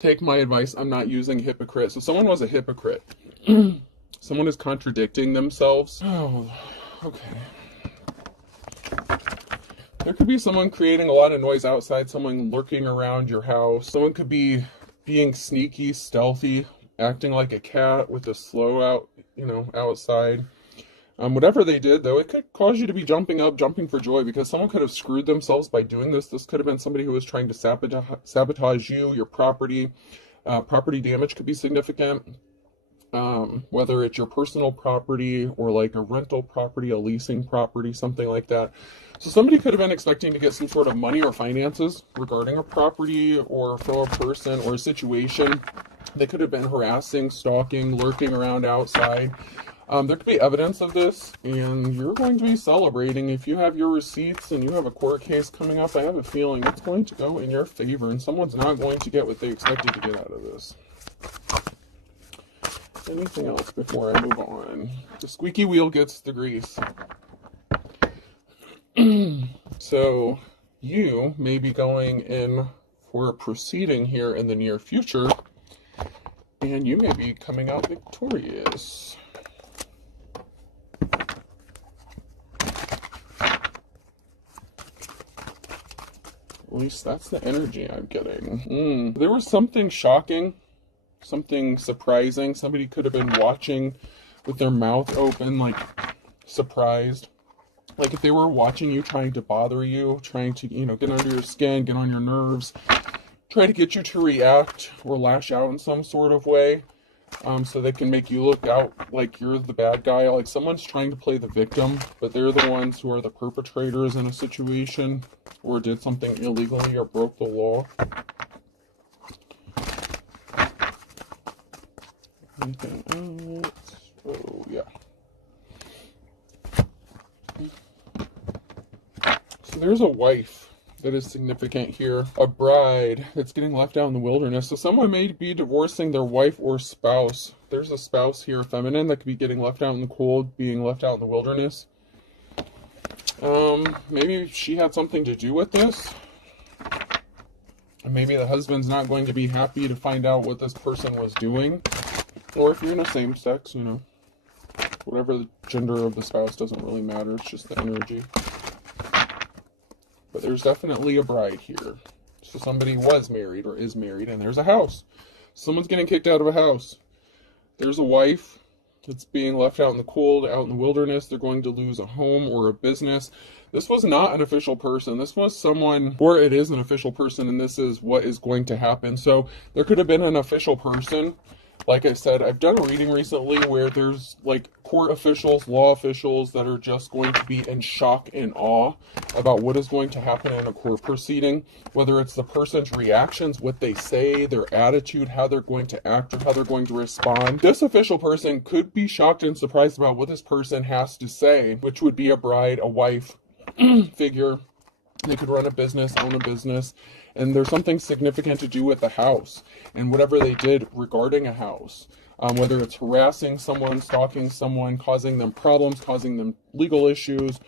Take my advice. I'm not using hypocrite. So someone was a hypocrite. Someone is contradicting themselves. Oh, okay. There could be someone creating a lot of noise outside, someone lurking around your house. Someone could be being sneaky, stealthy, acting like a cat with a slow out, outside. Whatever they did, though, it could cause you to be jumping up, jumping for joy, because someone could have screwed themselves by doing this. This could have been somebody who was trying to sabotage you, your property. Property damage could be significant. Whether it's your personal property or like a rental property, a leasing property, something like that. So somebody could have been expecting to get some sort of money or finances regarding a property or from a person or a situation. They could have been harassing, stalking, lurking around outside. There could be evidence of this, and you're going to be celebrating. If you have your receipts and you have a court case coming up, I have a feeling it's going to go in your favor, and someone's not going to get what they expected to get out of this. Anything else before I move on? The squeaky wheel gets the grease. So you may be going in for a proceeding here in the near future, and you may be coming out victorious. At least that's the energy I'm getting. There was something shocking, something surprising. Somebody could have been watching with their mouth open, like surprised. Like if they were watching you, trying to bother you, trying to, get under your skin, get on your nerves, try to get you to react or lash out in some sort of way, so they can make you look out like you're the bad guy. Like someone's trying to play the victim, but they're the ones who are the perpetrators in a situation or did something illegally or broke the law. Anything else? Oh, yeah. So there's a wife that is significant here. A bride that's getting left out in the wilderness. So someone may be divorcing their wife or spouse. There's a spouse here, feminine, that could be getting left out in the cold, being left out in the wilderness. Maybe she had something to do with this. And maybe the husband's not going to be happy to find out what this person was doing. Or if you're in a same sex, whatever the gender of the spouse doesn't really matter. It's just the energy. But there's definitely a bride here. So somebody was married or is married, and there's a house. Someone's getting kicked out of a house. There's a wife that's being left out in the cold, out in the wilderness. They're going to lose a home or a business. This was not an official person. This was someone, or it is an official person, and this is what is going to happen. So there could have been an official person. Like I said, I've done a reading recently where there's like court officials, law officials that are just going to be in shock and awe about what is going to happen in a court proceeding, whether it's the person's reactions, what they say, their attitude, how they're going to act, or how they're going to respond. This official person could be shocked and surprised about what this person has to say, which would be a bride, a wife figure. They could run a business, own a business, and there's something significant to do with the house and whatever they did regarding a house. Whether it's harassing someone, stalking someone, causing them problems, causing them legal issues,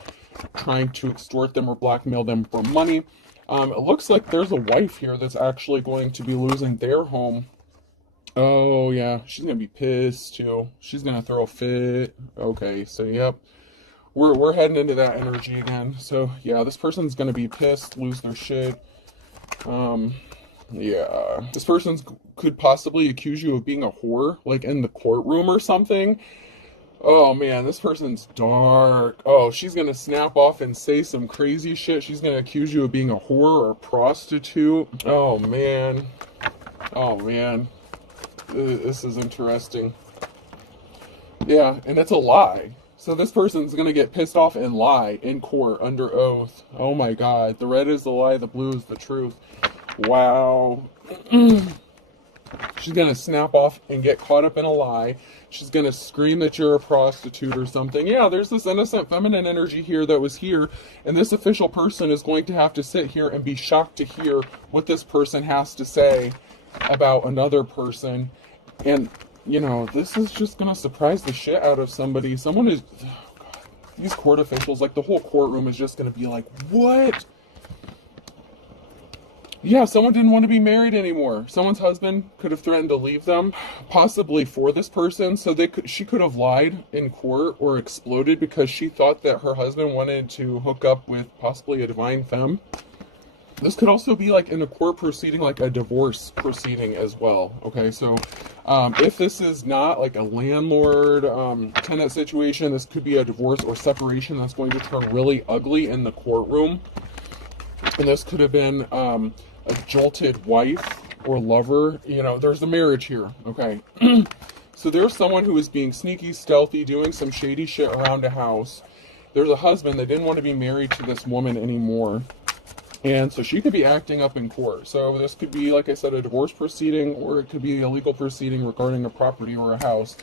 trying to extort them or blackmail them for money. It looks like there's a wife here that's actually going to be losing their home. Oh, yeah, she's going to be pissed, too. She's going to throw a fit. Okay, so, yep. We're heading into that energy again. So, yeah, this person's going to be pissed, lose their shit. Yeah. This person could possibly accuse you of being a whore, like in the courtroom or something. Oh, man, this person's dark. Oh, she's going to snap off and say some crazy shit. She's going to accuse you of being a whore or a prostitute. Oh, man. Oh, man. This is interesting. Yeah, and it's a lie. So this person's going to get pissed off and lie in court under oath. Oh my God. The red is the lie, the blue is the truth. Wow. She's going to snap off and get caught up in a lie. She's going to scream that you're a prostitute or something. Yeah, there's this innocent feminine energy here that was here. And this official person is going to have to sit here and be shocked to hear what this person has to say about another person. And this is just going to surprise the shit out of somebody. Someone is, oh God, these court officials, like the whole courtroom is just going to be like, what? Yeah, someone didn't want to be married anymore. Someone's husband could have threatened to leave them, possibly for this person. So she could have lied in court or exploded because she thought that her husband wanted to hook up with possibly a divine femme. This could also be like in a court proceeding, like a divorce proceeding as well. Okay, so if this is not like a landlord tenant situation, this could be a divorce or separation that's going to turn really ugly in the courtroom. And this could have been a jolted wife or lover. You know, there's a marriage here, okay? So there's someone who is being sneaky, stealthy, doing some shady shit around a house. There's a husband that didn't want to be married to this woman anymore. And so she could be acting up in court. So this could be, like I said, a divorce proceeding, or it could be a legal proceeding regarding a property or a house.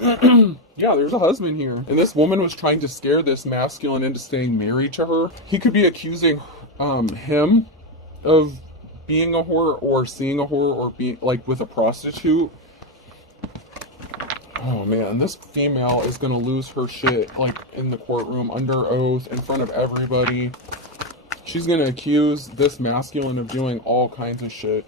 Yeah, there's a husband here. And this woman was trying to scare this masculine into staying married to her. He could be accusing him of being a whore or seeing a whore or being like with a prostitute. Oh man, this female is gonna lose her shit like in the courtroom under oath in front of everybody. She's gonna accuse this masculine of doing all kinds of shit.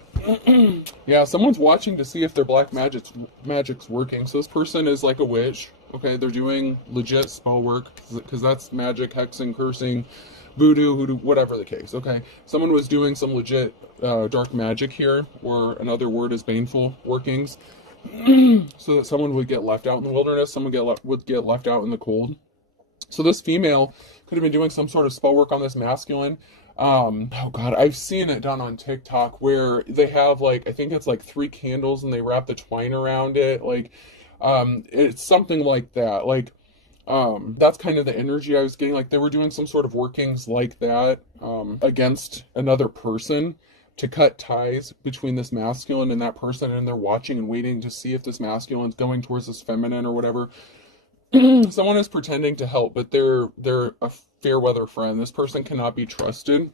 Yeah, someone's watching to see if their black magic's working. So this person is like a witch. Okay, they're doing legit spell work because that's magic, hexing, cursing, voodoo, hoodoo, whatever the case. Okay, someone was doing some legit dark magic here, or another word is baneful workings, so that someone would get left out in the wilderness. Someone would get left out in the cold. So this female could have been doing some sort of spell work on this masculine. Oh God, I've seen it done on TikTok where they have like, I think it's like 3 candles and they wrap the twine around it. Like, it's something like that. Like, that's kind of the energy I was getting. Like they were doing some sort of workings like that, against another person to cut ties between this masculine and that person. And they're watching and waiting to see if this masculine's going towards this feminine or whatever. Someone is pretending to help, but they're a fair weather friend. This person cannot be trusted.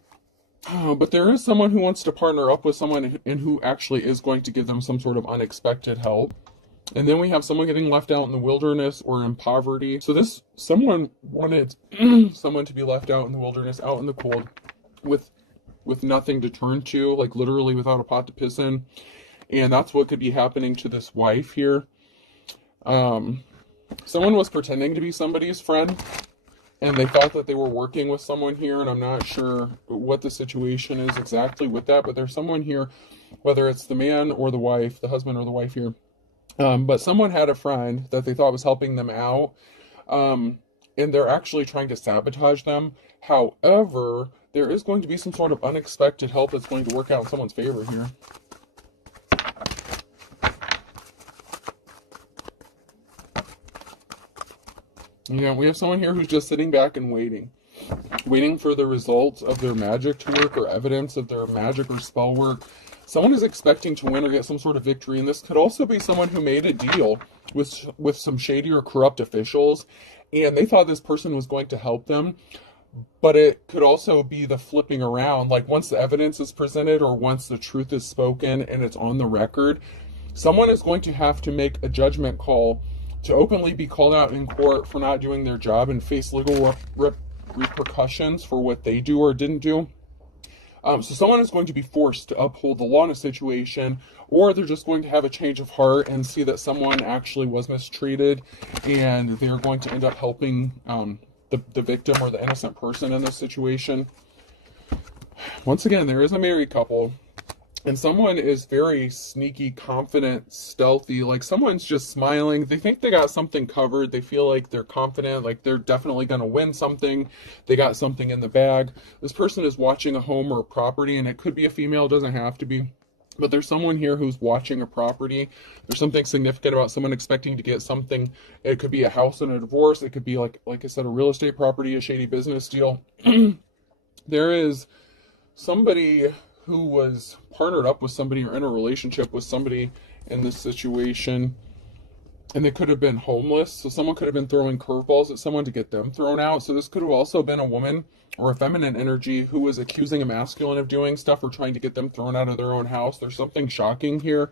But there is someone who wants to partner up with someone and who actually is going to give them some sort of unexpected help. And then we have someone getting left out in the wilderness or in poverty. So this someone wanted someone to be left out in the wilderness, out in the cold, with nothing to turn to, like literally without a pot to piss in. And that's what could be happening to this wife here. Someone was pretending to be somebody's friend, and they thought that they were working with someone here, and I'm not sure what the situation is exactly with that, but there's someone here, whether it's the man or the wife, the husband or the wife here, but someone had a friend that they thought was helping them out, and they're actually trying to sabotage them. However, there is going to be some sort of unexpected help that's going to work out in someone's favor here. Yeah, we have someone here who's just sitting back and waiting for the results of their magic to work or evidence of their magic or spell work. Someone is expecting to win or get some sort of victory, and this could also be someone who made a deal with some shady or corrupt officials, and they thought this person was going to help them, but it could also be the flipping around. Like once the evidence is presented or once the truth is spoken and it's on the record, someone is going to have to make a judgment call to openly be called out in court for not doing their job and face legal repercussions for what they do or didn't do. So someone is going to be forced to uphold the law in a situation, or they're just going to have a change of heart and see that someone actually was mistreated, and they're going to end up helping the victim or the innocent person in this situation. Once again, there is a married couple. And someone is very sneaky, confident, stealthy. Like someone's just smiling. They think they got something covered. They feel like they're confident, like they're definitely going to win something. They got something in the bag. This person is watching a home or a property, and it could be a female, it doesn't have to be. But there's someone here who's watching a property. There's something significant about someone expecting to get something. It could be a house and a divorce. It could be, like I said, a real estate property, a shady business deal. There is somebody who was partnered up with somebody or in a relationship with somebody in this situation, and they could have been homeless. So someone could have been throwing curveballs at someone to get them thrown out. So this could have also been a woman or a feminine energy who was accusing a masculine of doing stuff or trying to get them thrown out of their own house. There's something shocking here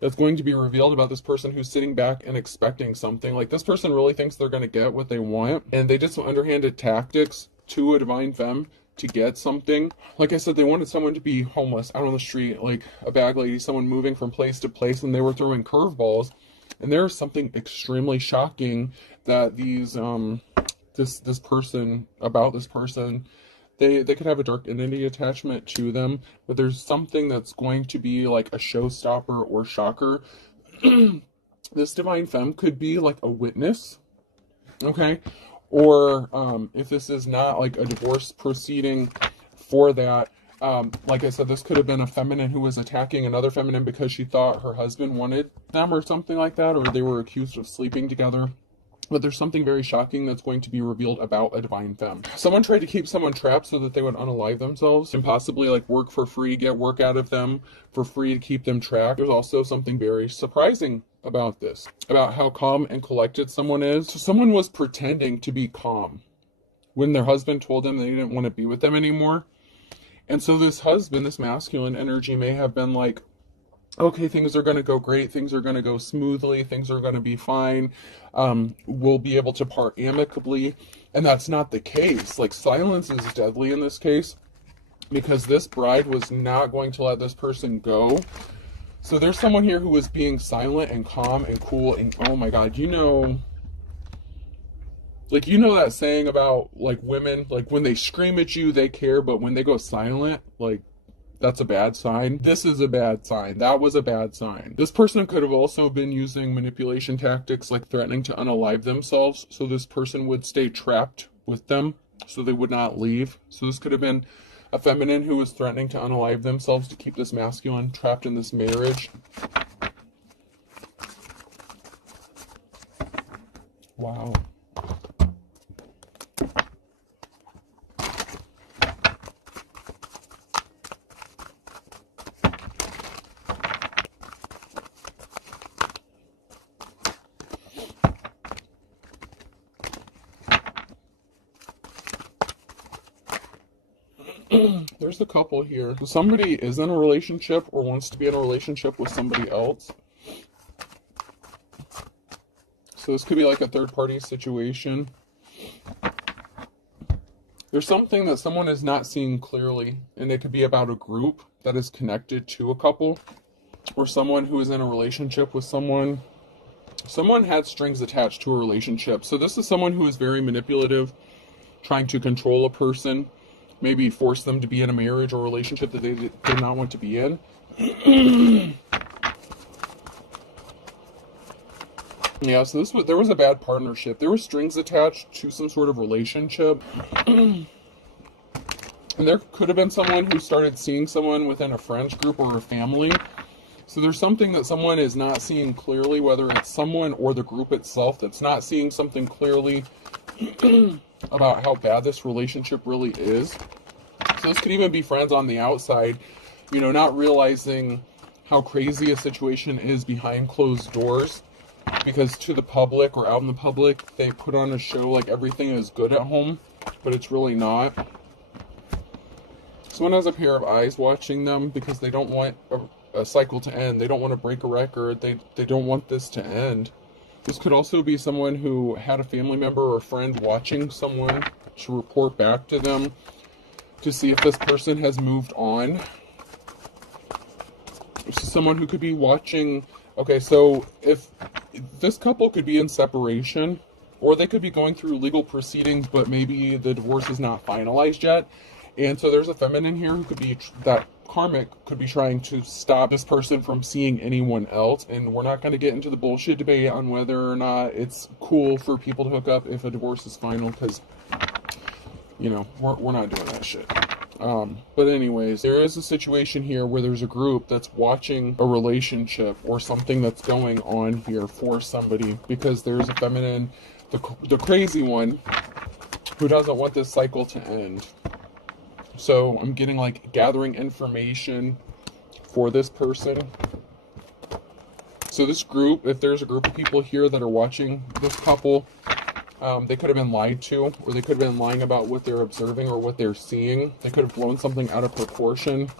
that's going to be revealed about this person who's sitting back and expecting something. Like this person really thinks they're going to get what they want, and they did some underhanded tactics to a divine femme to get something. Like I said, they wanted someone to be homeless out on the street, like a bag lady, someone moving from place to place, and they were throwing curveballs. And there's something extremely shocking that these this person, they could have a dark entity attachment to them, but there's something that's going to be like a showstopper or shocker. This divine femme could be like a witness, okay? Or if this is not like a divorce proceeding for that, like I said, this could have been a feminine who was attacking another feminine because she thought her husband wanted them or something like that, or they were accused of sleeping together. But there's something very shocking that's going to be revealed about a divine femme. Someone tried to keep someone trapped so that they would unalive themselves and possibly like work for free, get work out of them for free to keep them trapped. There's also something very surprising about this, about how calm and collected someone is. So someone was pretending to be calm when their husband told them they didn't want to be with them anymore. And so this husband, this masculine energy, may have been like, okay, things are going to go great, things are going to go smoothly, things are going to be fine, we'll be able to part amicably. And that's not the case. Like, silence is deadly in this case, because this bride was not going to let this person go. So there's someone here who was being silent and calm and cool, and oh my god, you know that saying about like women, like when they scream at you they care, but when they go silent, like, that's a bad sign. This is a bad sign. That was a bad sign. This person could have also been using manipulation tactics, like threatening to unalive themselves, so this person would stay trapped with them, so they would not leave. So this could have been a feminine who was threatening to unalive themselves to keep this masculine trapped in this marriage. Wow. There's a couple here. Somebody is in a relationship or wants to be in a relationship with somebody else. So this could be like a third-party situation. There's something that someone is not seeing clearly, and it could be about a group that is connected to a couple, or someone who is in a relationship with someone. Someone had strings attached to a relationship. So this is someone who is very manipulative, trying to control a person, maybe force them to be in a marriage or relationship that they did not want to be in. Yeah, so there was a bad partnership. There were strings attached to some sort of relationship. And there could have been someone who started seeing someone within a friends group or a family. So there's something that someone is not seeing clearly, whether it's someone or the group itself that's not seeing something clearly about how bad this relationship really is. So this could even be friends on the outside, you know, not realizing how crazy a situation is behind closed doors, because to the public or out in the public, they put on a show like everything is good at home, but it's really not. Someone has a pair of eyes watching them because they don't want a cycle to end. They don't want to break a record. They don't want this to end. This could also be someone who had a family member or a friend watching someone to report back to them to see if this person has moved on. This is someone who could be watching. Okay, so if this couple could be in separation, or they could be going through legal proceedings, but maybe the divorce is not finalized yet. And so there's a feminine here who could be, that karmic could be trying to stop this person from seeing anyone else. And we're not going to get into the bullshit debate on whether or not it's cool for people to hook up if a divorce is final, because, you know, we're not doing that shit. But anyways, there is a situation here where there's a group that's watching a relationship or something that's going on here for somebody, because there's a feminine, the crazy one, who doesn't want this cycle to end. So I'm getting like gathering information for this person. So this group, if there's a group of people here that are watching this couple, they could have been lied to, or they could have been lying about what they're observing or what they're seeing. They could have blown something out of proportion.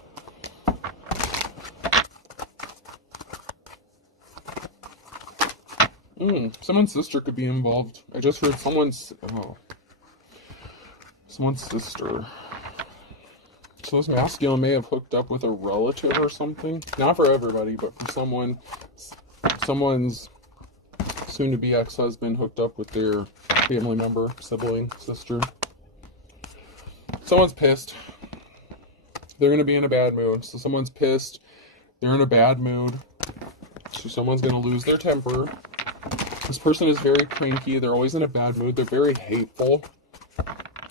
Someone's sister could be involved. I just heard someone's sister. So this masculine may have hooked up with a relative or something. Not for everybody, but for someone's soon-to-be ex-husband hooked up with their family member, sibling, sister. Someone's pissed. They're going to be in a bad mood. So someone's pissed. They're in a bad mood. So someone's going to lose their temper. This person is very cranky. They're always in a bad mood. They're very hateful.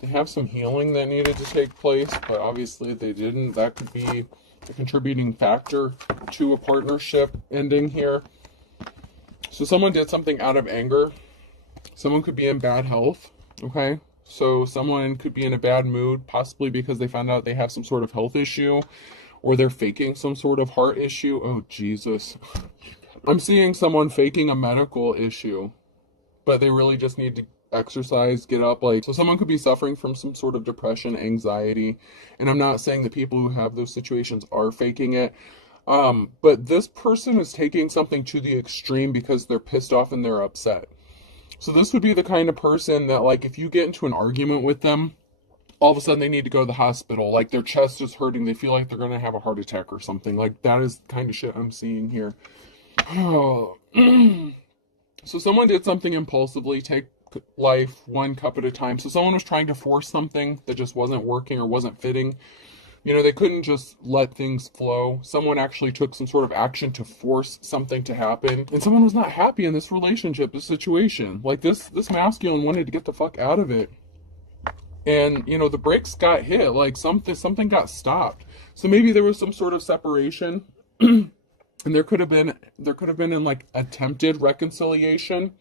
They have some healing that needed to take place, but obviously they didn't. That could be a contributing factor to a partnership ending here. So someone did something out of anger. Someone could be in bad health, okay? So someone could be in a bad mood, possibly because they found out they have some sort of health issue, or they're faking some sort of heart issue. Oh, Jesus. I'm seeing someone faking a medical issue, but they really just need to exercise, get up. So someone could be suffering from some sort of depression, anxiety, and I'm not saying that people who have those situations are faking it, but this person is taking something to the extreme because they're pissed off and they're upset. So this would be the kind of person that, like, if you get into an argument with them, all of a sudden they need to go to the hospital, like their chest is hurting, they feel like they're going to have a heart attack or something. Like, that is the kind of shit I'm seeing here. Oh. So someone did something impulsively, take life one cup at a time. So someone was trying to force something that just wasn't working or wasn't fitting. You know, they couldn't just let things flow. Someone actually took some sort of action to force something to happen. And someone was not happy in this relationship, this situation. Like, this masculine wanted to get the fuck out of it. And, you know, the brakes got hit. Like, something got stopped. So maybe there was some sort of separation. And there could have been in, like, attempted reconciliation.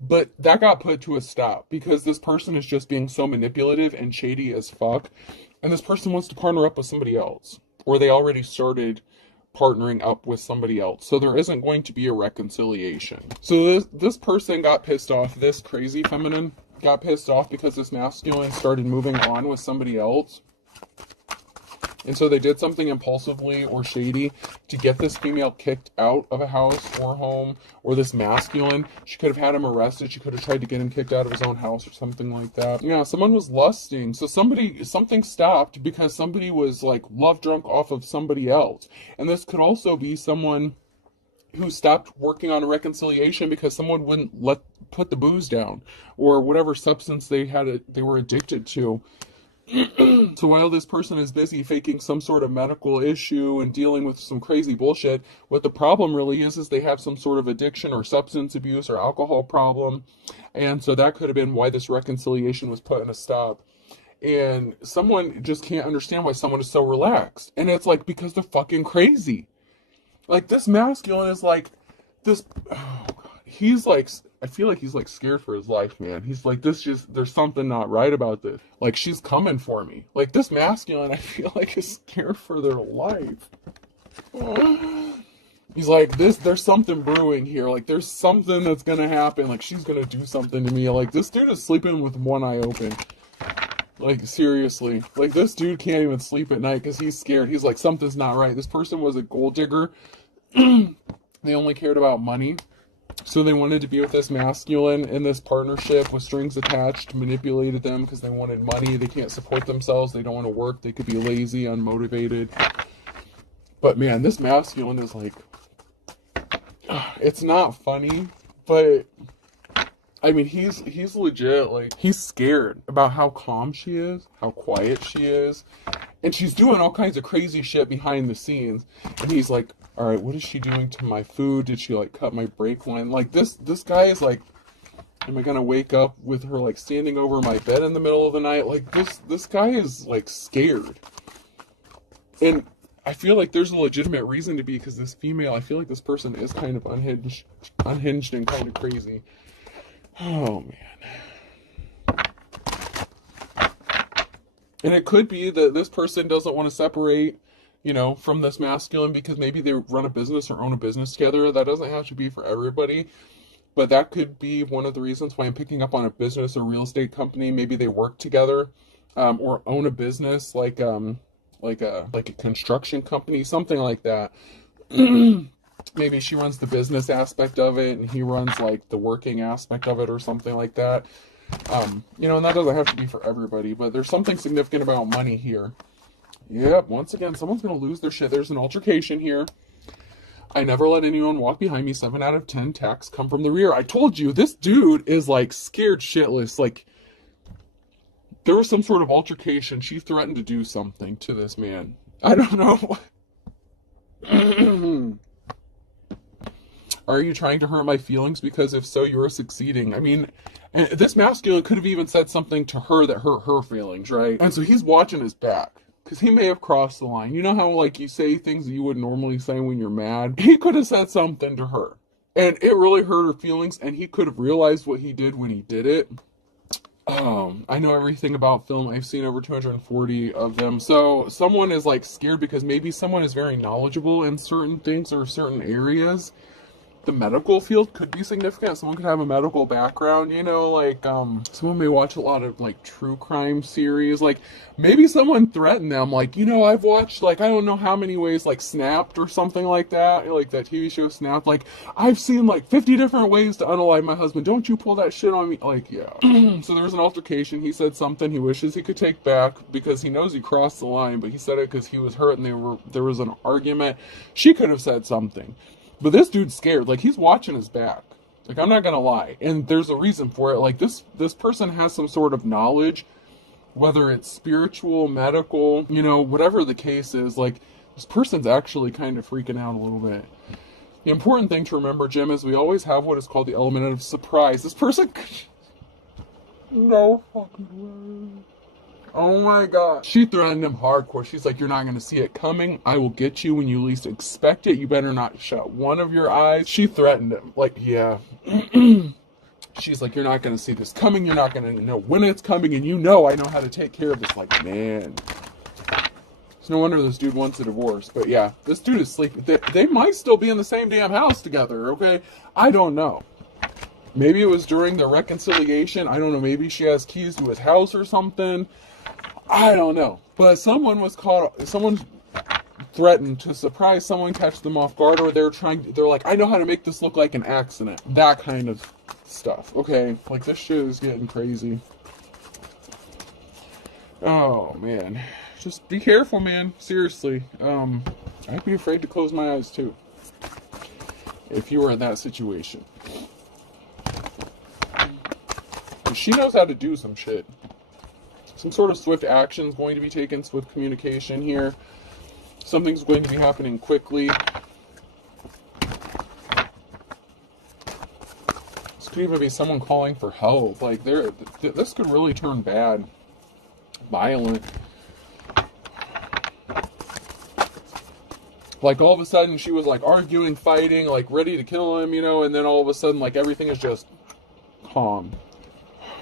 But that got put to a stop because this person is just being so manipulative and shady as fuck. And this person wants to partner up with somebody else. Or they already started partnering up with somebody else. So there isn't going to be a reconciliation. So this person got pissed off. This crazy feminine got pissed off because this masculine started moving on with somebody else. And so they did something impulsively or shady to get this female kicked out of a house or home, or this masculine. She could have had him arrested. She could have tried to get him kicked out of his own house or something like that. Yeah, someone was lusting. So something stopped because somebody was, like, love drunk off of somebody else. And this could also be someone who stopped working on a reconciliation because someone wouldn't put the booze down or whatever substance they were addicted to. So while this person is busy faking some sort of medical issue and dealing with some crazy bullshit, what the problem really is they have some sort of addiction or substance abuse or alcohol problem. And so that could have been why this reconciliation was put in a stop. And someone just can't understand why someone is so relaxed. And it's like, because they're fucking crazy. Like, this masculine is like, this, oh God, he's like, I feel like he's like scared for his life, man. He's like, there's something not right about this. Like, she's coming for me. Like, this masculine, I feel like, is scared for their life. He's like, there's something brewing here. Like, there's something that's gonna happen. Like, she's gonna do something to me. Like, this dude is sleeping with one eye open. Like, seriously. Like, this dude can't even sleep at night because he's scared. He's like, something's not right. This person was a gold digger. They only cared about money. So they wanted to be with this masculine in this partnership with strings attached, manipulated them because they wanted money. They can't support themselves. They don't want to work. They could be lazy, unmotivated. But man, this masculine is like, it's not funny, but I mean, he's legit, like, he's scared about how calm she is, how quiet she is, and she's doing all kinds of crazy shit behind the scenes. And he's like, all right, what is she doing to my food? Did she, like, cut my brake line? Like, this guy is like, am I gonna wake up with her, like, standing over my bed in the middle of the night? Like, this guy is, like, scared. And I feel like there's a legitimate reason to be, because this female, I feel like this person is kind of unhinged and kind of crazy. Oh, man. And it could be that this person doesn't want to separate, you know, from this masculine because maybe they run a business or own a business together. That doesn't have to be for everybody, but that could be one of the reasons why I'm picking up on a business or real estate company. Maybe they work together, or own a business like a construction company, something like that. Maybe she runs the business aspect of it and he runs, like, the working aspect of it or something like that. You know, and that doesn't have to be for everybody, but there's something significant about money here. Yep, once again, someone's going to lose their shit. There's an altercation here. I never let anyone walk behind me. 7 out of 10 attacks come from the rear. I told you, this dude is like scared shitless. Like, there was some sort of altercation. She threatened to do something to this man. I don't know. Are you trying to hurt my feelings? Because if so, you're succeeding. I mean, and this masculine could have even said something to her that hurt her feelings, right? And so he's watching his back, because he may have crossed the line. You know how, like, you say things that you would normally say when you're mad? He could have said something to her, and it really hurt her feelings, and he could have realized what he did when he did it. I know everything about film. I've seen over 240 of them. So someone is like scared because maybe someone is very knowledgeable in certain things or certain areas. The medical field could be significant. Someone could have a medical background, you know, like, someone may watch a lot of, like, true crime series. Like, maybe someone threatened them, like, you know, I've watched, like, I don't know how many ways, like, Snapped or something like that, like that TV show Snapped. Like, I've seen, like, 50 different ways to unalive my husband. Don't you pull that shit on me. Like, yeah. So there was an altercation. He said something he wishes he could take back because he knows he crossed the line, but he said it because he was hurt and there was an argument. She could have said something. But this dude's scared. Like, he's watching his back. Like, I'm not gonna lie. And there's a reason for it. Like, this person has some sort of knowledge, whether it's spiritual, medical, you know, whatever the case is. Like, this person's actually kind of freaking out a little bit. The important thing to remember, Jim, is we always have what is called the element of surprise. This person... No fucking way. Oh my god. She threatened him hardcore. She's like, you're not going to see it coming. I will get you when you least expect it. You better not shut one of your eyes. She threatened him. Like, yeah. She's like, you're not going to see this coming. You're not going to know when it's coming. And you know I know how to take care of this. Like, man. It's no wonder this dude wants a divorce. But yeah, this dude is sleeping. They might still be in the same damn house together, okay? I don't know. Maybe it was during the reconciliation. I don't know. Maybe she has keys to his house or something. I don't know. But someone threatened to surprise someone, catch them off guard, or they're like, I know how to make this look like an accident. That kind of stuff. Okay, like, this shit is getting crazy. Oh, man. Just be careful, man. Seriously. I'd be afraid to close my eyes, too, if you were in that situation. But she knows how to do some shit. Some sort of swift action is going to be taken, swift communication here. Something's going to be happening quickly. This could even be someone calling for help. Like, this could really turn bad. Violent. Like, all of a sudden, she was, like, arguing, fighting, like, ready to kill him, you know, and then all of a sudden, like, everything is just calm.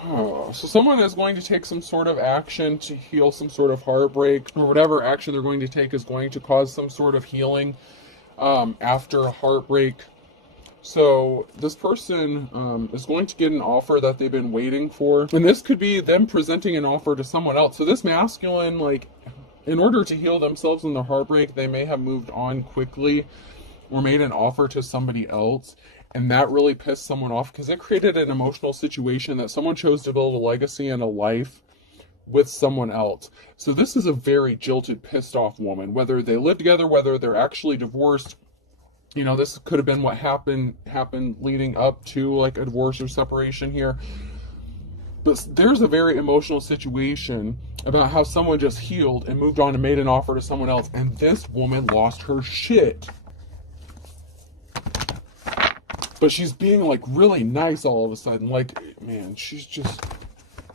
Oh, so someone is going to take some sort of action to heal some sort of heartbreak, or whatever action they're going to take is going to cause some sort of healing after a heartbreak. So this person is going to get an offer that they've been waiting for, and this could be them presenting an offer to someone else. So this masculine, like, in order to heal themselves in the heartbreak, they may have moved on quickly or made an offer to somebody else. And that really pissed someone off because it created an emotional situation that someone chose to build a legacy and a life with someone else. So this is a very jilted, pissed off woman. Whether they live together, whether they're actually divorced, you know, this could have been what happened leading up to, like, a divorce or separation here. But there's a very emotional situation about how someone just healed and moved on and made an offer to someone else. And this woman lost her shit. But she's being, like, really nice all of a sudden. Like, man, she's just...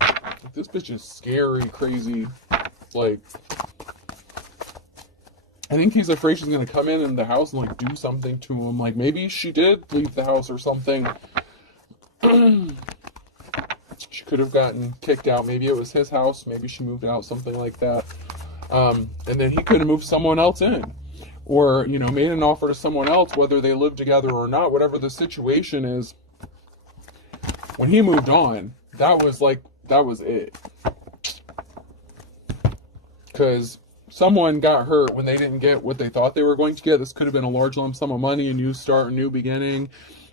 Like, this bitch is scary, crazy. Like... I think he's afraid she's going to come in the house and, like, do something to him. Like, maybe she did leave the house or something. She could have gotten kicked out. Maybe it was his house. Maybe she moved out, something like that. And then he could have moved someone else in. Or, you know, made an offer to someone else, whether they live together or not, whatever the situation is. When he moved on, that was it. Because someone got hurt when they didn't get what they thought they were going to get. This could have been a large lump sum of money, a new start, a new beginning.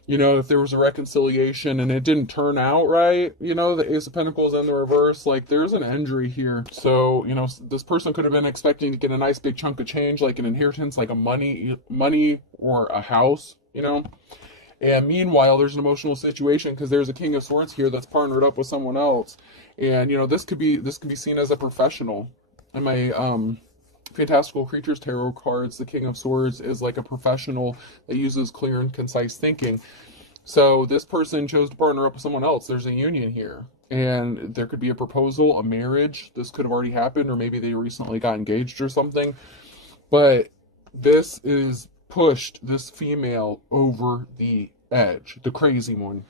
You know, if there was a reconciliation and it didn't turn out right, you know, the Ace of Pentacles in the reverse, like there's an injury here. So, you know, this person could have been expecting to get a nice big chunk of change, like an inheritance, like a money or a house, you know. And meanwhile, there's an emotional situation because there's a King of Swords here that's partnered up with someone else. And, you know, this could be seen as a professional. And my Fantastical Creatures Tarot cards, the King of Swords is like a professional that uses clear and concise thinking. So this person chose to partner up with someone else. There's a union here. And there could be a proposal, a marriage. This could have already happened, or maybe they recently got engaged or something. But this is pushed this female over the edge, the crazy one.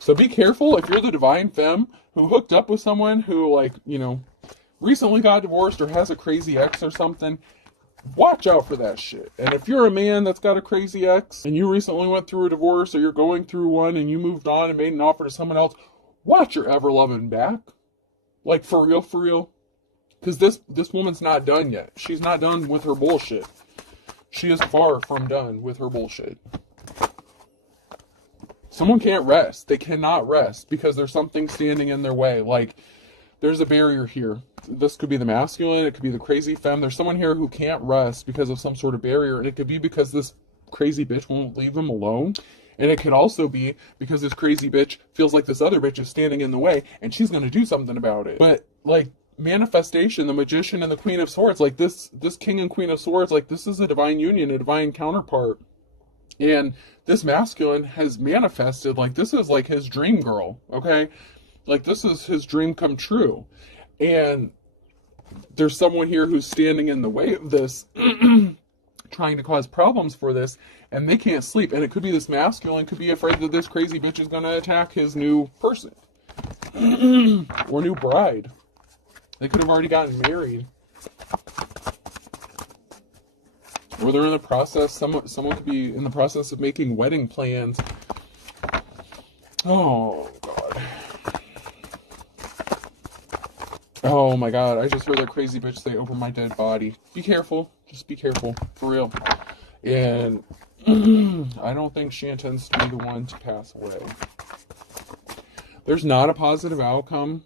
So be careful if you're the divine femme who hooked up with someone who, like, you know, recently got divorced or has a crazy ex or something. Watch out for that shit. And if you're a man that's got a crazy ex and you recently went through a divorce, or you're going through one and you moved on and made an offer to someone else, watch your ever loving back. Like, for real, for real. Because this woman's not done yet. She's not done with her bullshit. She is far from done with her bullshit. Someone can't rest. They cannot rest because there's something standing in their way. Like, there's a barrier here. This could be the masculine. It could be the crazy femme. There's someone here who can't rest because of some sort of barrier. And it could be because this crazy bitch won't leave him alone. And it could also be because this crazy bitch feels like this other bitch is standing in the way and she's going to do something about it. But, like, manifestation, the Magician and the Queen of Swords, like this King and Queen of Swords, like this is a divine union, a divine counterpart. And this masculine has manifested, like this is like his dream girl, okay? Like this is his dream come true. And there's someone here who's standing in the way of this, trying to cause problems for this, and they can't sleep. And it could be this masculine could be afraid that this crazy bitch is going to attack his new person or new bride. They could have already gotten married. Or they're in the process, someone could be in the process of making wedding plans. Oh, God. Oh, my God. I just heard that crazy bitch say, over my dead body. Be careful. Just be careful. For real. And I don't think she intends to be the one to pass away. There's not a positive outcome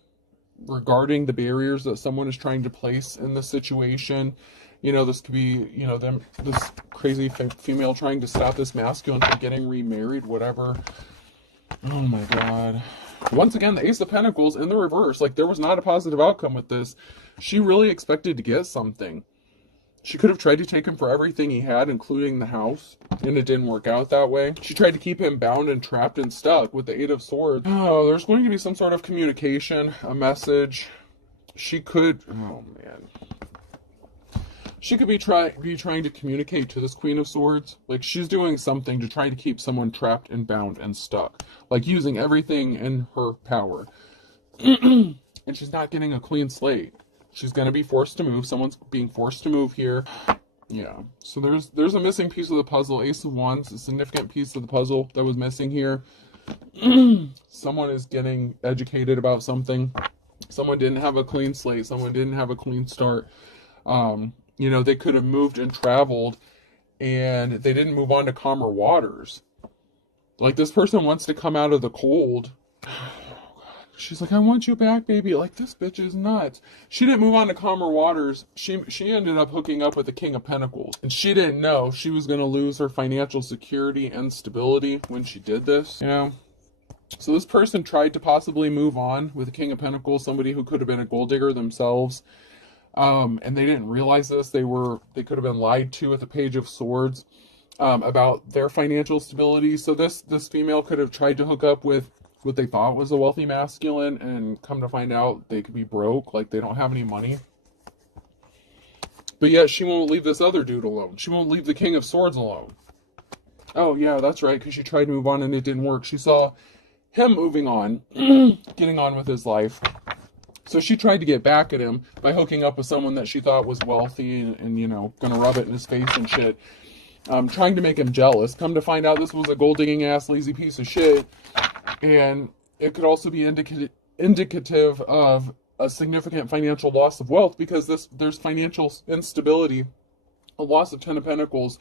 regarding the barriers that someone is trying to place in this situation. You know, this could be, you know, this crazy female trying to stop this masculine from getting remarried, whatever. Oh my God. Once again, the Ace of Pentacles in the reverse. Like, there was not a positive outcome with this. She really expected to get something. She could have tried to take him for everything he had, including the house, and it didn't work out that way. She tried to keep him bound and trapped and stuck with the Eight of Swords. Oh, there's going to be some sort of communication, a message. She could, oh man. She could be trying to communicate to this Queen of Swords. Like, she's doing something to try to keep someone trapped and bound and stuck. Like, using everything in her power. And she's not getting a clean slate. She's going to be forced to move. Someone's being forced to move here. Yeah. So there's a missing piece of the puzzle. Ace of Wands, a significant piece of the puzzle that was missing here. Someone is getting educated about something. Someone didn't have a clean slate. Someone didn't have a clean start. You know, they could have moved and traveled, and they didn't move on to calmer waters. Like, this person wants to come out of the cold. She's like, I want you back, baby. Like, this bitch is nuts. She didn't move on to calmer waters. She ended up hooking up with the King of Pentacles. And she didn't know she was going to lose her financial security and stability when she did this, you know? So this person tried to possibly move on with the King of Pentacles, somebody who could have been a gold digger themselves. And they didn't realize this. They could have been lied to with the Page of Swords about their financial stability. So this female could have tried to hook up with what they thought was a wealthy masculine, and come to find out they could be broke, like they don't have any money. But yet she won't leave this other dude alone. She won't leave the King of Swords alone. Oh yeah, that's right, because she tried to move on and it didn't work. She saw him moving on, getting on with his life. So she tried to get back at him by hooking up with someone that she thought was wealthy and you know, gonna rub it in his face and shit. Trying to make him jealous. Come to find out this was a gold-digging ass lazy piece of shit. And it could also be indicative of a significant financial loss of wealth, because there's financial instability, a loss of Ten of Pentacles,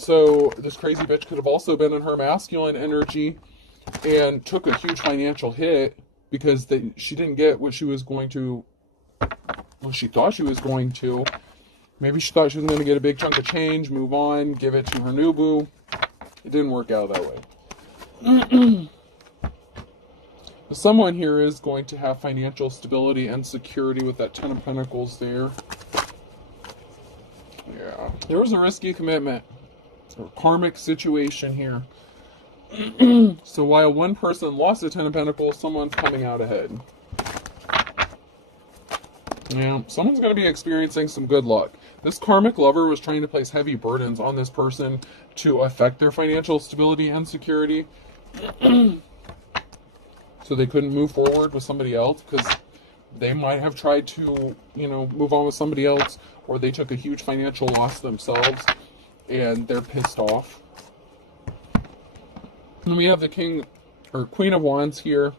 So this crazy bitch could have also been in her masculine energy and took a huge financial hit because she didn't get what she was going to, well, she thought she was going to. Maybe she thought she was going to get a big chunk of change, move on, give it to her new boo. It didn't work out that way. Someone here is going to have financial stability and security with that Ten of Pentacles there. Yeah, there was a risky commitment or karmic situation here. So while one person lost the Ten of Pentacles, someone's coming out ahead. Yeah, someone's going to be experiencing some good luck. This karmic lover was trying to place heavy burdens on this person to affect their financial stability and security. So they couldn't move forward with somebody else because they might have tried to, move on with somebody else, or they took a huge financial loss themselves and they're pissed off. And we have the King or Queen of Wands here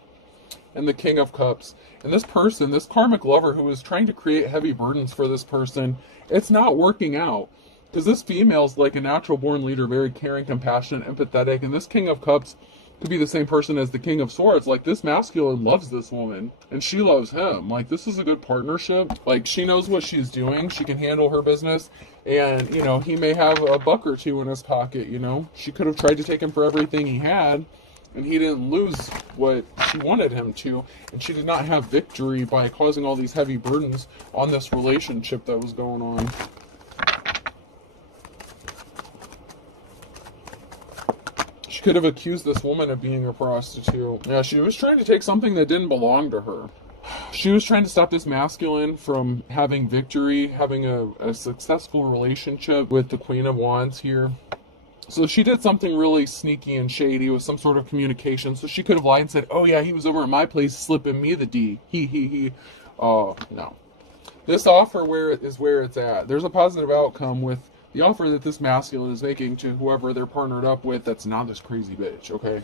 and the King of Cups. And this person, this karmic lover who is trying to create heavy burdens for this person, it's not working out. Because this female's like a natural born leader, very caring, compassionate, empathetic. And this King of Cups could be the same person as the King of Swords. Like, this masculine loves this woman and she loves him. Like, this is a good partnership. Like, she knows what she's doing. She can handle her business. And, he may have a buck or two in his pocket, She could have tried to take him for everything he had, and he didn't lose what she wanted him to. And she did not have victory by causing all these heavy burdens on this relationship that was going on. She could have accused this woman of being a prostitute. Yeah, she was trying to take something that didn't belong to her. She was trying to stop this masculine from having victory, having a successful relationship with the Queen of Wands here. So she did something really sneaky and shady with some sort of communication. So she could have lied and said, oh yeah, he was over at my place slipping me the D. He. Oh, no. This offer is where it's at. There's a positive outcome with the offer that this masculine is making to whoever they're partnered up with that's not this crazy bitch, okay?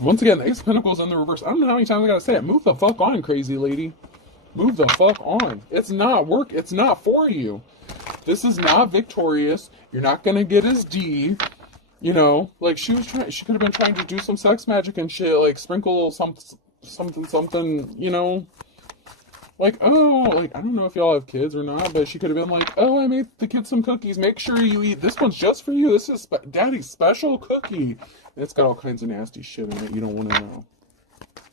Once again, the Ace of Pentacles in the reverse. I don't know how many times I gotta say it. Move the fuck on, crazy lady. Move the fuck on. It's not work. It's not for you. This is not victorious. You're not gonna get his D. Like she could have been trying to do some sex magic and shit, like sprinkle something, like, oh, like, I don't know if y'all have kids or not, but she could have been like, oh, I made the kids some cookies. Make sure you eat. This one's just for you. This is Daddy's special cookie. And it's got all kinds of nasty shit in it you don't want to know.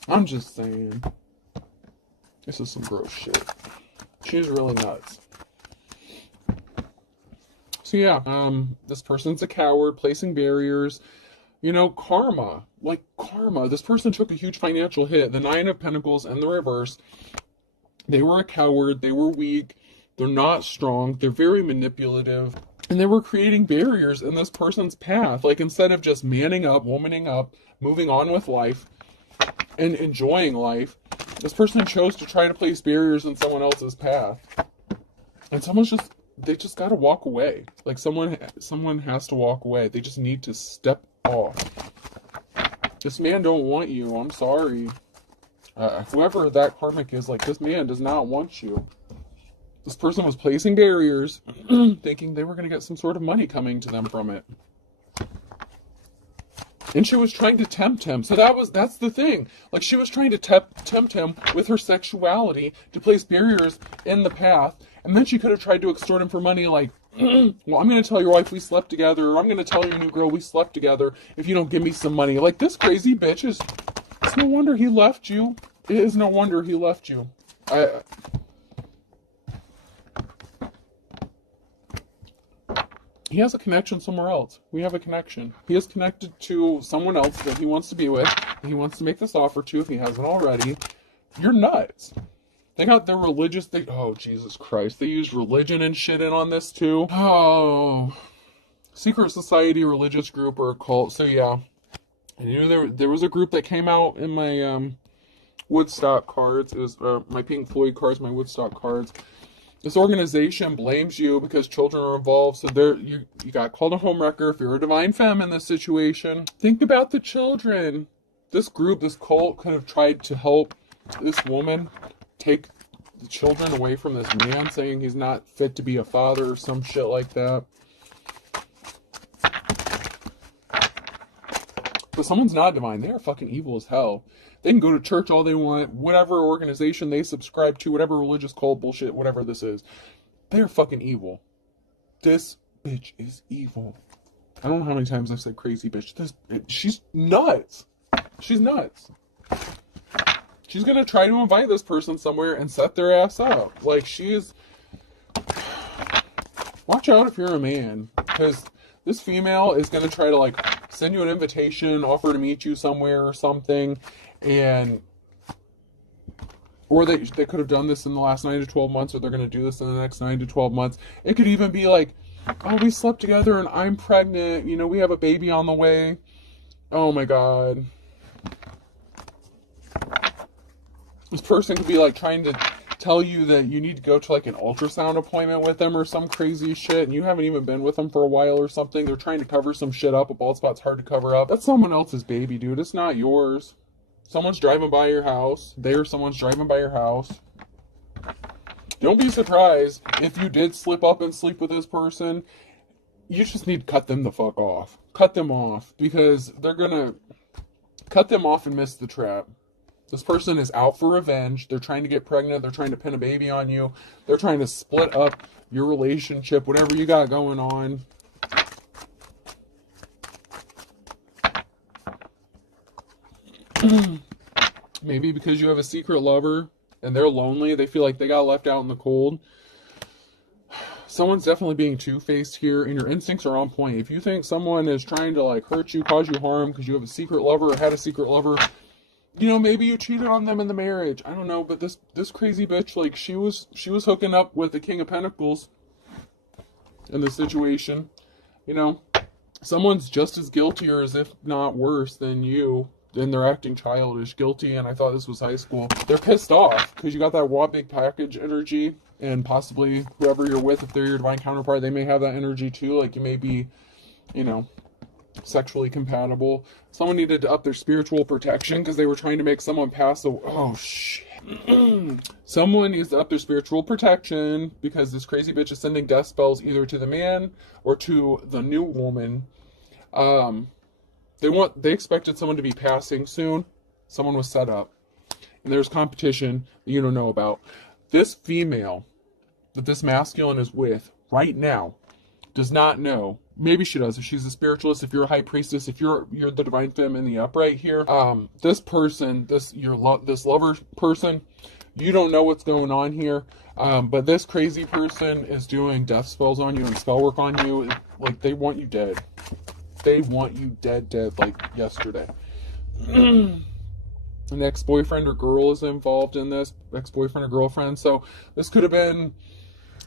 I'm just saying. This is some gross shit. She's really nuts. So yeah, this person's a coward, placing barriers. Karma. Like, karma. This person took a huge financial hit. The Nine of Pentacles in the reverse. They were a coward, they were weak, they're not strong, they're very manipulative, and they were creating barriers in this person's path. Like, instead of just manning up, womaning up, moving on with life, and enjoying life, this person chose to try to place barriers in someone else's path. And they just gotta walk away. Like, someone has to walk away. They just need to step off. This man don't want you, I'm sorry. Whoever that karmic is, like, this man does not want you. This person was placing barriers, thinking they were going to get some sort of money coming to them from it. And she was trying to tempt him. So that's the thing. Like, she was trying to tempt him with her sexuality to place barriers in the path. And then she could have tried to extort him for money, like, well, I'm going to tell your wife we slept together, or I'm going to tell your new girl we slept together if you don't give me some money. Like, this crazy bitch is... It's no wonder he left you. It is no wonder he left you. He has a connection somewhere else. We have a connection. He is connected to someone else that he wants to be with. He wants to make this offer to if he hasn't already. You're nuts. They got their religious... Oh, Jesus Christ. They used religion and shit in on this too. Oh. Secret society, religious group, or a cult. So yeah. I knew there was a group that came out in my Woodstock cards. It was my Pink Floyd cards, my Woodstock cards. This organization blames you because children are involved. So you got called a homewrecker if you're a divine femme in this situation. Think about the children. This group, this cult, could have tried to help this woman take the children away from this man, saying he's not fit to be a father or some shit like that. But someone's not divine. They are fucking evil as hell. They can go to church all they want, whatever organization they subscribe to, whatever religious cult bullshit, whatever this is. They're fucking evil. This bitch is evil. I don't know how many times I've said crazy bitch. She's nuts. She's nuts. She's gonna try to invite this person somewhere and set their ass up. Like, she is... Watch out if you're a man. Because this female is gonna try to, like, send you an invitation, offer to meet you somewhere or something. And... Or they could have done this in the last 9 to 12 months, or they're going to do this in the next 9 to 12 months. It could even be like, oh, we slept together and I'm pregnant. You know, we have a baby on the way. Oh my God. This person could be like trying to tell you that you need to go to like an ultrasound appointment with them or some crazy shit, and you haven't even been with them for a while or something. They're trying to cover some shit up. A bald spot's hard to cover up. That's someone else's baby, dude. It's not yours. Someone's driving by your house. Someone's driving by your house. Don't be surprised if you did slip up and sleep with this person. You just need to cut them the fuck off. Cut them off, because they're gonna cut them off and miss the trap. This person is out for revenge. They're trying to get pregnant. They're trying to pin a baby on you. They're trying to split up your relationship, whatever you got going on. Maybe because you have a secret lover and they're lonely, they feel like they got left out in the cold. Someone's definitely being two-faced here, and your instincts are on point. If you think someone is trying to like hurt you, cause you harm because you have a secret lover or had a secret lover, you know, maybe you cheated on them in the marriage. I don't know, but this crazy bitch, like, she was hooking up with the King of Pentacles in this situation. You know, someone's just as guilty, or as if not worse than you. And they're acting childish, guilty, and I thought this was high school. They're pissed off because you got that what big package energy, and possibly whoever you're with, if they're your divine counterpart, they may have that energy too. Like, you may be, you know, sexually compatible. Someone needed to up their spiritual protection because they were trying to make someone pass away. Oh shit. Someone needs to up their spiritual protection because this crazy bitch is sending death spells either to the man or to the new woman. They expected someone to be passing soon. Someone was set up. And there's competition that you don't know about. This female that this masculine is with right now does not know. Maybe she does. If she's a spiritualist, if you're a high priestess, if you're the divine femme in the upright here, this person, this lover person, you don't know what's going on here. But this crazy person is doing death spells on you and spell work on you. Like, they want you dead. They want you dead, like yesterday. An ex-boyfriend or girl is involved in this. Ex-boyfriend or girlfriend. So this could have been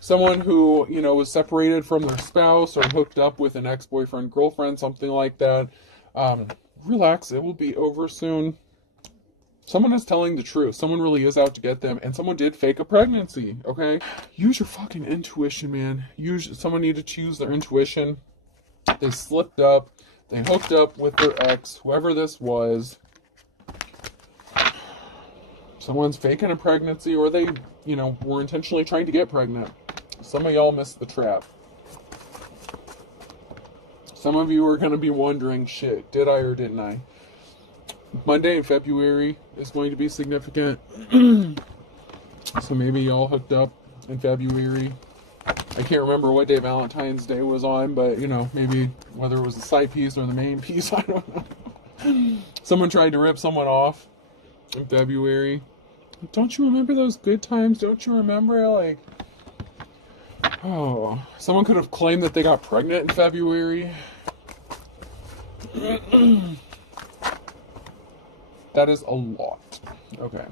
someone who, you know, was separated from their spouse or hooked up with an ex-boyfriend, girlfriend, something like that. Relax, it will be over soon. Someone is telling the truth. Someone really is out to get them. And someone did fake a pregnancy, okay? Use your fucking intuition, man. Someone needed to use their intuition. They slipped up. They hooked up with their ex, whoever this was. Someone's faking a pregnancy, or they, you know, were intentionally trying to get pregnant. Some of y'all missed the trap. Some of you are going to be wondering, shit, did I or didn't I? Monday in February is going to be significant. So maybe y'all hooked up in February. I can't remember what day Valentine's Day was on, but, you know, maybe whether it was the side piece or the main piece, I don't know. Someone tried to rip someone off in February. Don't you remember those good times? Don't you remember, like, oh, someone could have claimed that they got pregnant in February. That is a lot. Okay.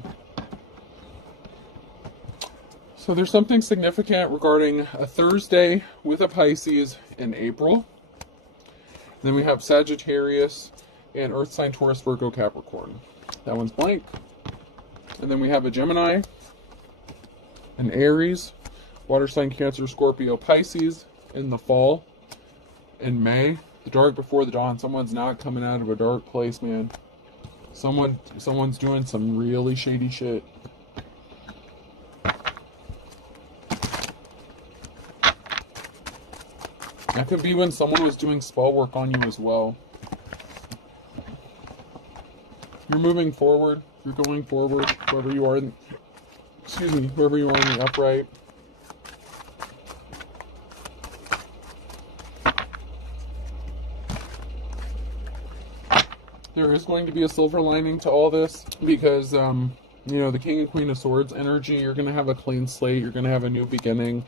So there's something significant regarding a Thursday with a Pisces in April. Then we have Sagittarius and Earth sign, Taurus, Virgo, Capricorn. That one's blank. And then we have a Gemini, an Aries, water sign, Cancer, Scorpio, Pisces in the fall. In May, the dark before the dawn. Someone's not coming out of a dark place, man. Someone's doing some really shady shit. That could be when someone was doing spell work on you as well. You're moving forward. You're going forward. Whoever you are in, excuse me, whoever you are in the upright. There is going to be a silver lining to all this because, you know, the King and Queen of Swords energy, you're going to have a clean slate. You're going to have a new beginning.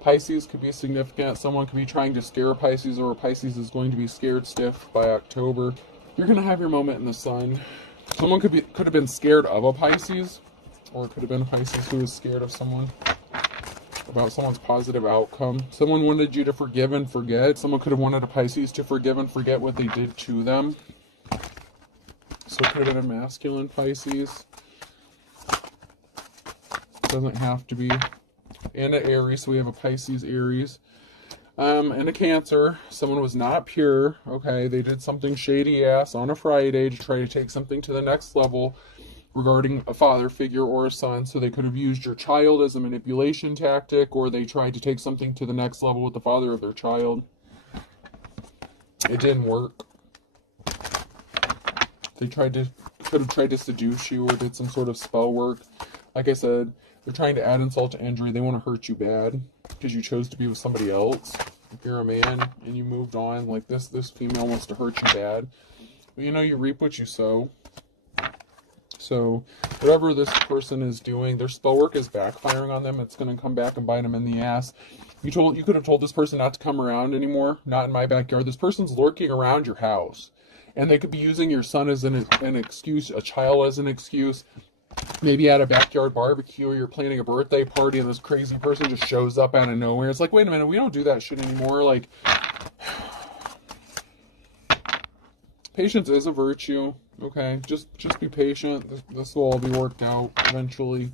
Pisces could be significant. Someone could be trying to scare Pisces, or Pisces is going to be scared stiff by October. You're going to have your moment in the sun. Someone could have been scared of a Pisces, or it could have been a Pisces who was scared of someone, about someone's positive outcome. Someone wanted you to forgive and forget. Someone could have wanted a Pisces to forgive and forget what they did to them. So it could have been a masculine Pisces. Doesn't have to be. And an Aries, so we have a Pisces, Aries. And a Cancer. Someone was not pure. Okay, they did something shady ass on a Friday to try to take something to the next level regarding a father figure or a son. So they could have used your child as a manipulation tactic, or they tried to take something to the next level with the father of their child. It didn't work. They could have tried to seduce you or did some sort of spell work. Like I said, they're trying to add insult to injury. They want to hurt you bad because you chose to be with somebody else. If you're a man and you moved on, like this female wants to hurt you bad. But you know, you reap what you sow. So whatever this person is doing, their spell work is backfiring on them. It's going to come back and bite them in the ass. You could have told this person not to come around anymore. Not in my backyard. This person's lurking around your house. And they could be using your son as an excuse, a child as an excuse. Maybe at a backyard barbecue, or you're planning a birthday party and this crazy person just shows up out of nowhere. It's like, wait a minute, we don't do that shit anymore. Like, patience is a virtue. Okay, just be patient. This will all be worked out eventually.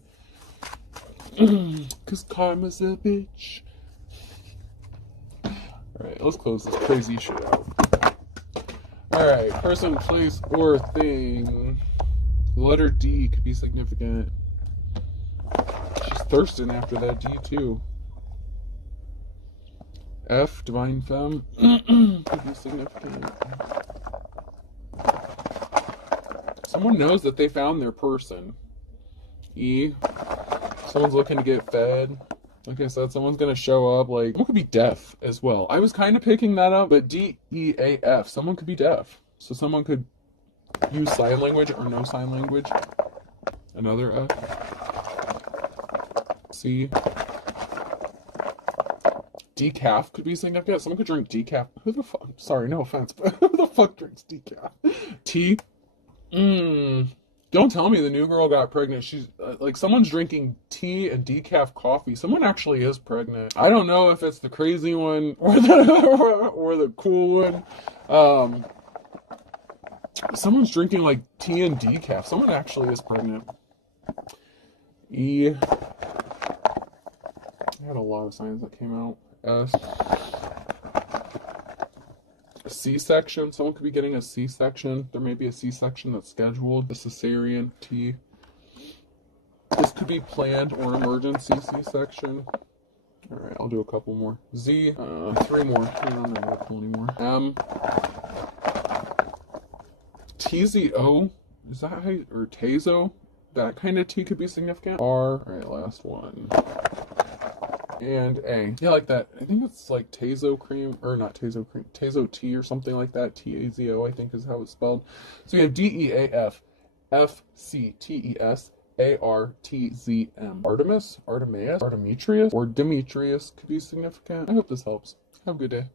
Cause karma's a bitch. Alright, let's close this crazy shit out. Alright, person, place, or thing. The letter D could be significant. She's thirsting after that D too. F, divine femme, could be significant. Someone knows that they found their person. E, someone's looking to get fed. Like I said, someone's going to show up. Like, someone could be deaf as well. I was kind of picking that up, but D, E, A, F, someone could be deaf. So someone could use sign language or no sign language. Another F. C. Decaf could be significant. Someone could drink decaf. Who the fuck? Sorry, no offense, but who the fuck drinks decaf? Tea. Don't tell me the new girl got pregnant. She's like, someone's drinking tea and decaf coffee. Someone actually is pregnant. I don't know if it's the crazy one or the cool one. Someone's drinking like tea and decaf. Someone actually is pregnant. E. I had a lot of signs that came out. S. A C-section. Someone could be getting a C-section. There may be a C-section that's scheduled. A cesarean. T. This could be planned or emergency C-section. Alright, I'll do a couple more. Z. 3 more. I don't know anymore. M. TZO. Is that how you, or Tazo? That kind of T could be significant. R. Alright, last one. And A. Yeah, like that. I think it's like Tazo cream, or not Tazo cream, Tazo tea or something like that. T-A-Z-O, I think is how it's spelled. So we have D-E-A-F, F-C-T-E-S, A-R-T-Z-M. Artemis, Artemius, Artemitrius, or Demetrius could be significant. I hope this helps. Have a good day.